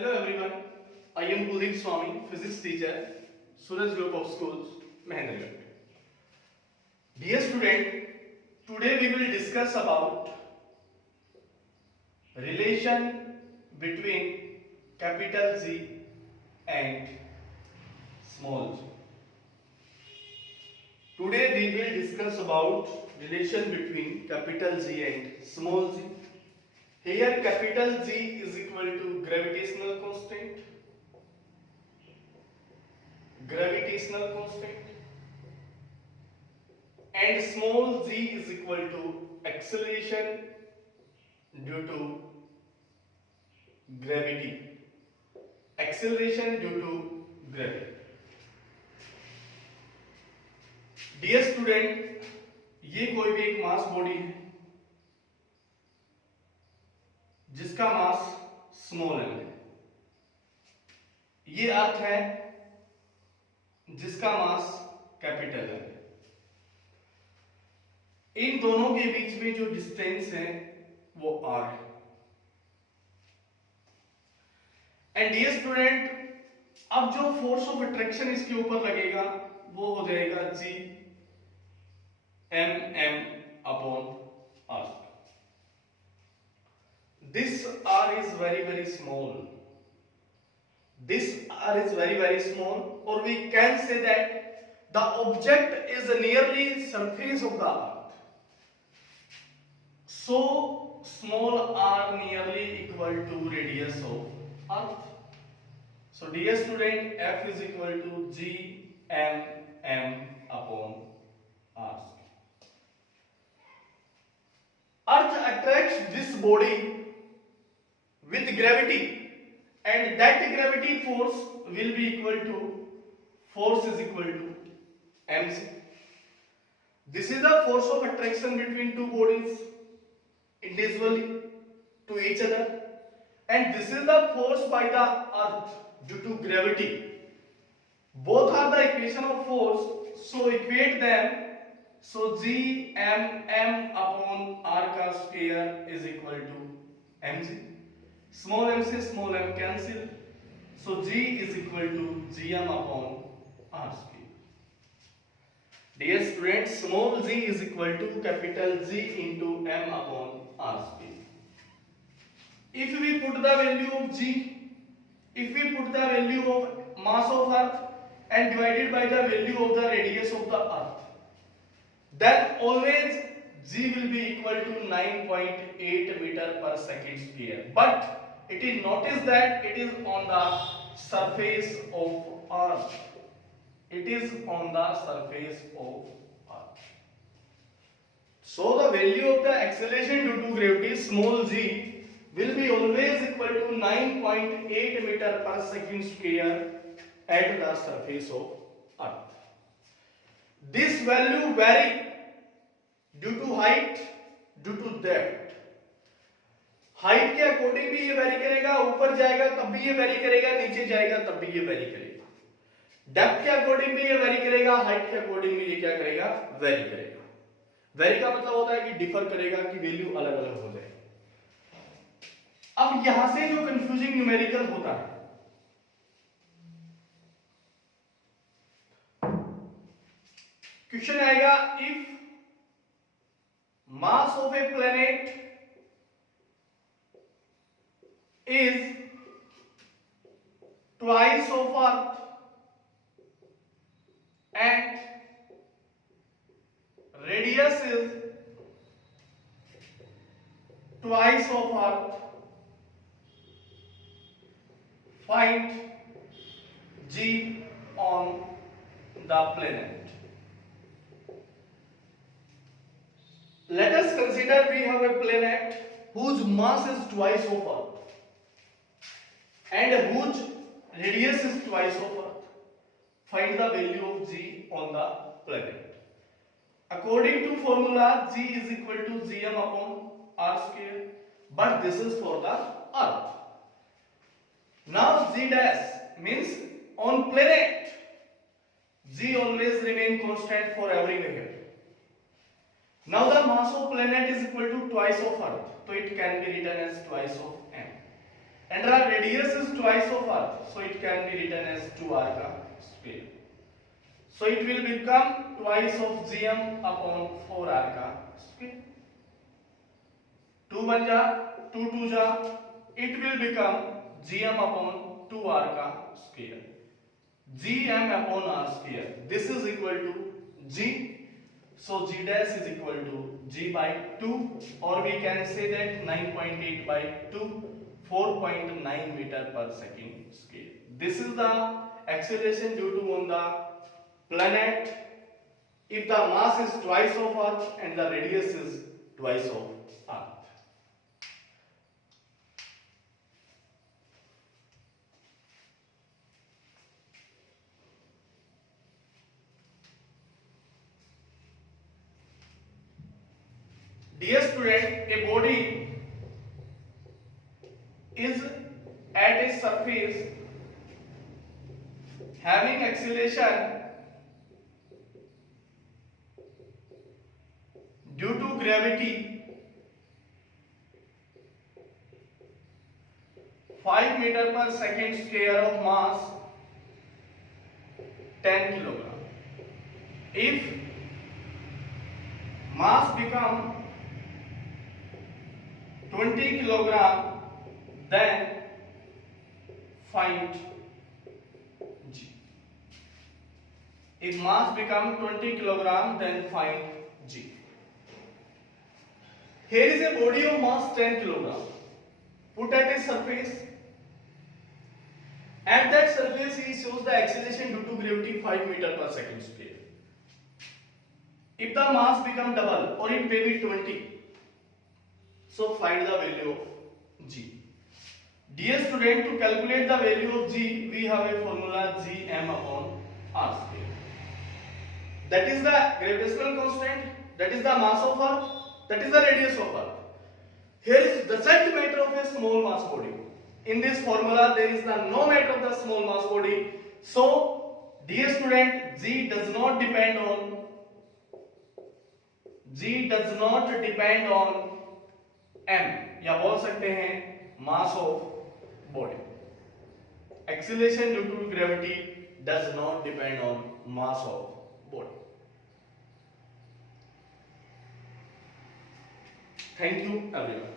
Hello everyone, I am Kuldeep Swami, physics teacher, Suraj Group of Schools, Mahendragarh. Dear student, today we will discuss about relation between capital Z and small z. Today we will discuss about relation between capital Z and small z. Here capital Z is equal to gravitational constant, and small z is equal to acceleration due to gravity. Dear student, ये कोई भी एक mass body है जिसका mass small m है। ये अर्थ है जिसका मास कैपिटल है। इन दोनों के बीच में जो डिस्टेंस है वो r है। एंड डियर स्टूडेंट, अब जो फोर्स ऑफ अट्रैक्शन इसके ऊपर लगेगा वो हो जाएगा G m upon r। This r is very small. Or we can say that the object is nearly surface of the earth. So small r nearly equal to radius of earth. So dear student, F is equal to G m upon r. Earth attracts this body with gravity, and that gravity force will be equal to mc. This is the force of attraction between two bodies individually to each other, and this is the force by the earth due to gravity. Both are the equation of force, so equate them. So G m upon r का square is equal to mg. Small m से small m cancel, so G is equal to Gm upon r square. Dear students, small z is equal to capital Z into m upon r square. If we put the value of G, if we put the value of mass of earth and divided by the value of the radius of the earth, then always G will be equal to 9.8 meter per second square. But it is noticed that it is on the surface of earth. So the value of the acceleration due to gravity, small z, will be always equal to 9.8 meter per second square at the surface of earth. This value vary due to height, due to depth. Height के according भी ये very करेगा, ऊपर जाएगा तब भी ये very करेगा, नीचे जाएगा तब भी ये वेरी करेगा। डेप्थ के अकॉर्डिंग भी ये वेरी करेगा, हाइट के अकॉर्डिंग भी ये क्या करेगा, वेरी करेगा। वेरी का मतलब होता है कि डिफर करेगा, कि वैल्यू अलग अलग हो जाए। अब यहां से जो कंफ्यूजिंग न्यूमेरिकल होता है, क्वेश्चन आएगा, if mass of a planet is twice of Earth and radius is twice of Earth, find G on the planet. Let us consider we have a planet whose mass is twice of Earth and whose radius is twice of Earth. Find the value of G on the planet. According to formula, G is equal to Gm upon r square, but this is for the Earth. Now G dash means on planet, G always remain constant for everywhere. Now the mass of planet is equal to twice of Earth, so it can be written as twice of m. and the radius is twice of earth, so it can be written as 2r ka square. So it will become twice of gm upon 4r ka square. 2 1 जा 2 2 जा, it will become gm upon 2r ka square. gm upon r square, this is equal to g, so g dash is equal to g by 2, or we can say that 9.8 by 2, 4.9 meter per second square. This is the acceleration due to on the planet if the mass is twice of earth and the radius is twice of earth. Dear student, a body is at a surface having acceleration due to gravity 5 meter per second square of mass 10 kilogram. If mass become 20 kilogram, then find g. If mass become 20 kilogram, then find g. Here is a body of mass 10 kilogram put at a surface. At that surface he shows the acceleration due to gravity 5 meter per second square. If the mass become double, or it may be 20, so find the value of g. Dear student, to calculate the value of g, we have a formula gm upon r square. That is the gravitational constant, that is the mass of earth, that is the radius of earth. Here is doesn't matter of a small mass body. In this formula there is the no matter of the small mass body. So dear student, g does not depend on m, या बोल सकते हैं mass of body. Acceleration due to gravity does not depend on mass of body. Thank you everyone.